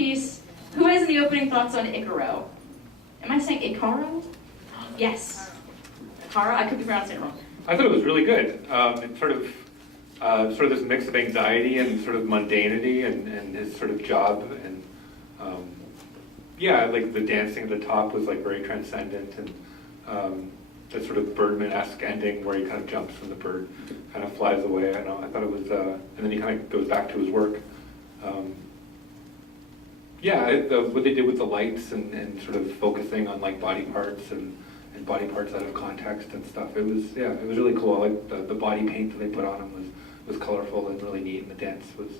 piece. Who has any opening thoughts on ICARO? Am I saying ICARO? Yes. ICARO? I could be pronouncing it wrong. I thought it was really good. It's sort of this mix of anxiety and sort of mundanity and his sort of job and yeah, like the dancing at the top was like very transcendent and that sort of Birdman-esque ending where he kind of jumps and the bird kind of flies away. I thought it was, and then he kind of goes back to his work. Yeah, what they did with the lights and sort of focusing on like body parts and body parts out of context and stuff. It was really cool. I like the body paint that they put on him was colorful and really neat, and the dance was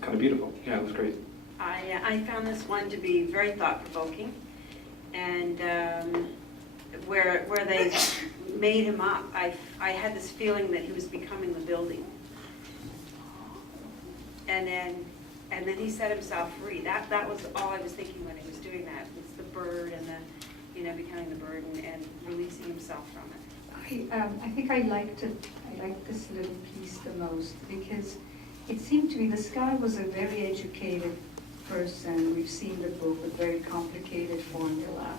kind of beautiful. Yeah, it was great. I found this one to be very thought-provoking, and where they made him up, I had this feeling that he was becoming the building, and then he set himself free. That was all I was thinking when he was doing that. It's the bird and becoming the bird and releasing himself from it. I think I liked this little piece the most because it seemed to me this guy was a very educated person. We've seen the book with very complicated formula.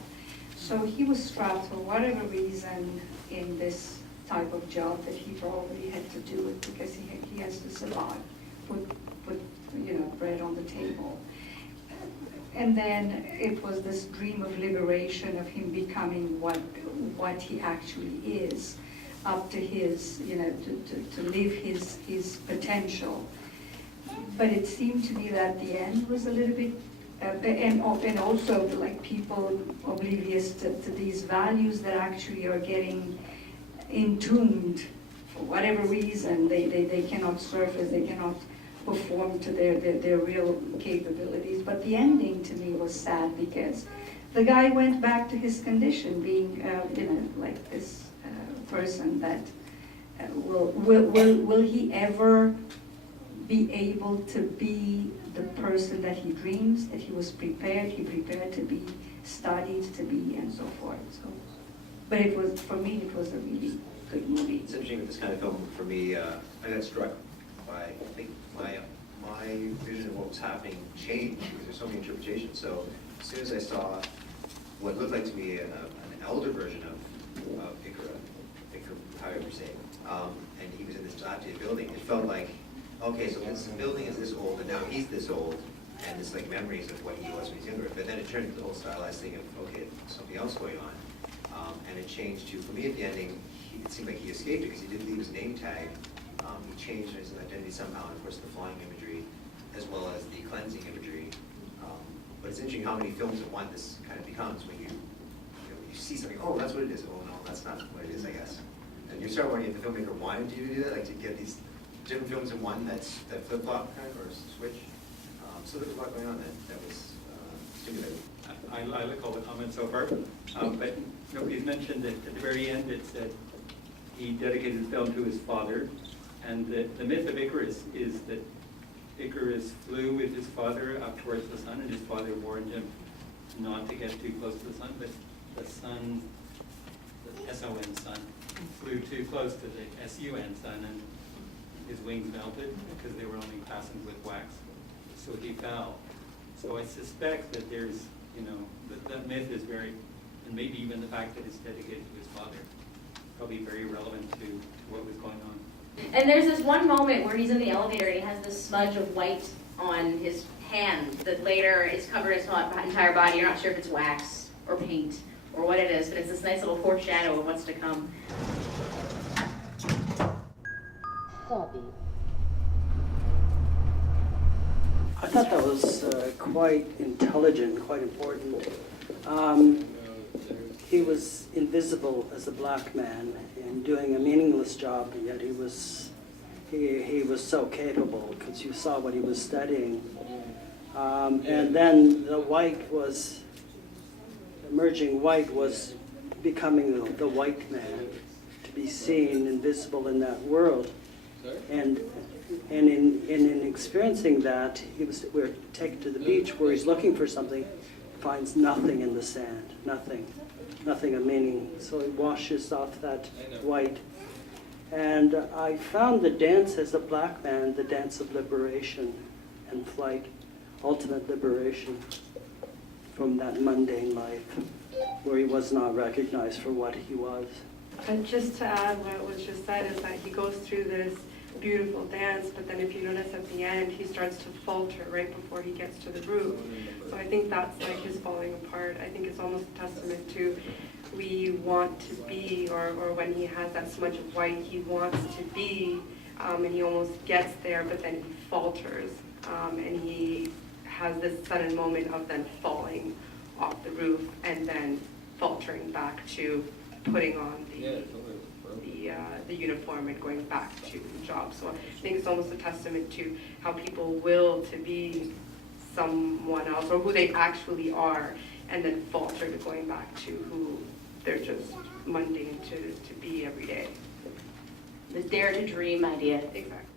So he was strapped for whatever reason in this type of job that he probably had to do it because he has to survive, put bread on the table. And then it was this dream of liberation of him becoming what he actually is, up to his, to live his potential. But it seemed to me that the end was a little bit, and also like people oblivious to these values that actually are getting entombed for whatever reason. They cannot surface, they cannot perform to their real capabilities. But the ending to me was sad because the guy went back to his condition, being like this person that will he ever be able to be the person that he dreams, that he was prepared to be, studied to be, and so forth. So, but it was, for me, it was a really good movie. It's interesting with this kind of film. For me, I got struck by, I think, my vision of what was happening changed because there's so many interpretations. So as soon as I saw what looked like to me an elder version of ICARO, however you say it, and he was in this dilapidated building, it felt like, okay, so this building is this old, and now he's this old, and it's like memories of what he was when he was younger. But then it turned into the whole stylized thing of, okay, something else going on. And it changed to, for me at the ending, it seemed like he escaped it because he didn't leave his name tag. He changed his identity somehow, and of course the flying imagery, as well as the cleansing imagery. But it's interesting how many films at one this kind of becomes when you see something, oh, that's what it is. Oh, no, that's not what it is, I guess. And you start wondering if the filmmaker wanted you to do that, like to get these different films in one that flip-flop kind of, or switch. So there's a lot going on that was stimulating. I like all the comments so far, but nobody's mentioned that at the very end it said he dedicated the film to his father, and the myth of Icarus is that Icarus flew with his father up towards the sun, and his father warned him not to get too close to the sun, but the sun, the S-O-N sun, flew too close to the S-U-N sun, and his wings melted because they were only fastened with wax, so he fell. So I suspect that there's, that myth is very, and maybe even the fact that it's dedicated to his father, probably very relevant to what was going on. And there's this one moment where he's in the elevator and he has this smudge of white on his hand that later is covered his entire body. You're not sure if it's wax or paint or what it is, but it's this nice little foreshadow of what's to come. I thought that was quite intelligent, quite important. He was invisible as a black man and doing a meaningless job, and yet he was so capable because you saw what he was studying. And then the emerging white was becoming the white man, to be seen, invisible in that world. And in experiencing that, we're taken to the beach where he's looking for something, finds nothing in the sand, nothing of meaning. So he washes off that white. And I found the dance as a black man, the dance of liberation and flight, ultimate liberation from that mundane life where he was not recognized for what he was. And just to add what was just said is that he goes through this beautiful dance, but then if you notice at the end, he starts to falter right before he gets to the roof. So I think that's like his falling apart. I think it's almost a testament to we want to be, or when he has that smudge of white, he wants to be, and he almost gets there, but then he falters, and he has this sudden moment of then falling off the roof and then faltering back to putting on the uniform and going back to the job. So I think it's almost a testament to how people will to be someone else or who they actually are, and then falter to going back to who they're just mundane to be every day. The dare to dream idea. Exactly.